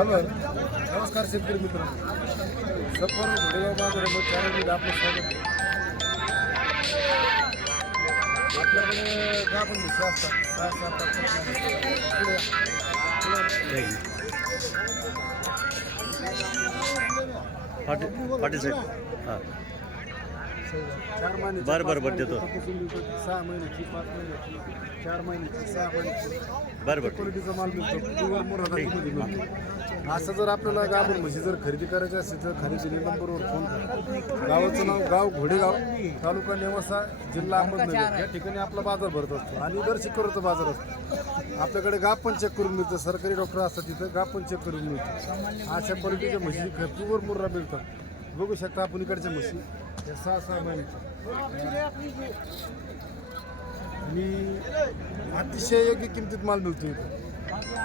Hello नमस्कार शेतकरी मित्रांनो, संपूर्ण घोडेगाव बाजारामध्ये चॅनलमध्ये आपलं स्वागत आहे. आपल्याकडे गाभण म्हशी असतात 6-7 पाटील हां 4 महिने बरं देतो 6 महिन्याची 5 महिन्याची 4 महिन्याची 6 महिन्याची बरं क्वालिटीचा माल मिळतो. प्युअर मुरादामध्ये मिळतो. असं जर आपल्याला गाभण म्हशी जर खरेदी करायची असेल तर खरेदी नंबरवर फोन करा. गावाचं नाव गाव घोडेगाव, तालुका नेवासा, जिल्हा अहमदनगर या ठिकाणी आपला बाजार भरत असतो आणि दर शुक्रवारचा बाजार असतो. आपल्याकडे गाव पण चेक करून मिळतं. सरकारी डॉक्टर असतात तिथं गाव पण चेक करून मिळतं. अशा क्वालिटीच्या म्हशी प्युअर मुर्रा मिळतात. बघू शकता आपण इकडच्या म्हशी या 6-6 महिन्याच्या आणि अतिशय योग्य किमतीत माल मिळतो इथं.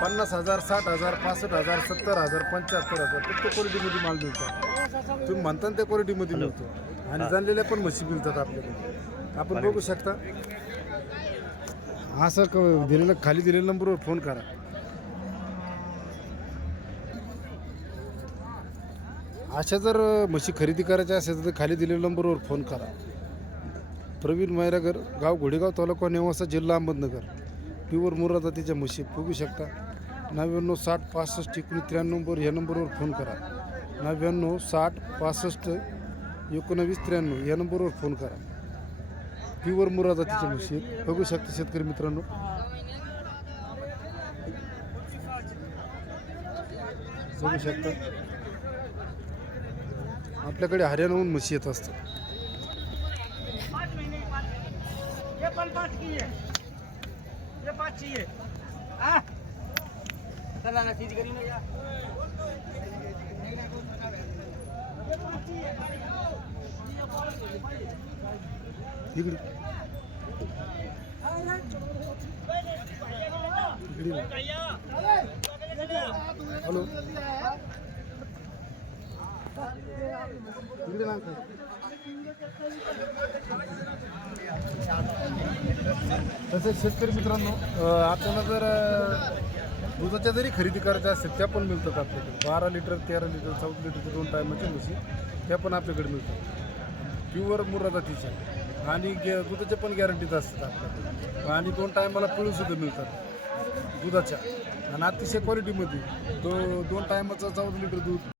50,000, 60,000, 65,000, 70,000, 75,000 प्रत्येक क्वालिटीमध्ये माल मिळतो. तुम्ही म्हणता त्या क्वालिटीमध्ये मिळतो आणि जाणलेल्या पण म्हशी मिळतात आपल्याकडे. आपण बघू शकता. असं दिलेलं खाली दिलेल्या नंबरवर फोन करा. अशा जर म्हशी खरेदी करायच्या असेल तर खाली दिलेल्या नंबरवर फोन करा. प्रवीण मैरागर, गाव घोडेगाव, तालुका नेवासा, जिल्हा अहमदनगर. प्युअर मुर्रा जातीच्या म्हशी बघू शकता. 99 60 65 19 93 ह्या नंबरवर फोन करा. 99 60 65 19 93 या नंबरवर फोन करा. प्युअर मुर्रा जातीच्या म्हशी बघू शकता शेतकरी मित्रांनो. बघू शकता आपल्याकडे हरियाणाहून म्हशी येत असतात. इकडे हॅलो इकडे ना तसेच शेतकरी मित्रांनो, आपल्याला जर दुधाच्या जरी खरेदी करायच्या असेल त्या पण मिळतात आपल्याकडे. 12 लिटर 13 लिटर 14 लिटरच्या 2 टायमाच्या म्हशी त्या पण आपल्याकडे मिळतात. प्युअर मुर्रा जातीच्या आणि दुधाच्या पण गॅरंटीच असतात आपल्याकडे. आणि 2 टायमाला पिळूसुद्धा मिळतात दुधाच्या आणि अतिशय क्वालिटीमध्ये. 2 टायमाचं 14 लिटर दूध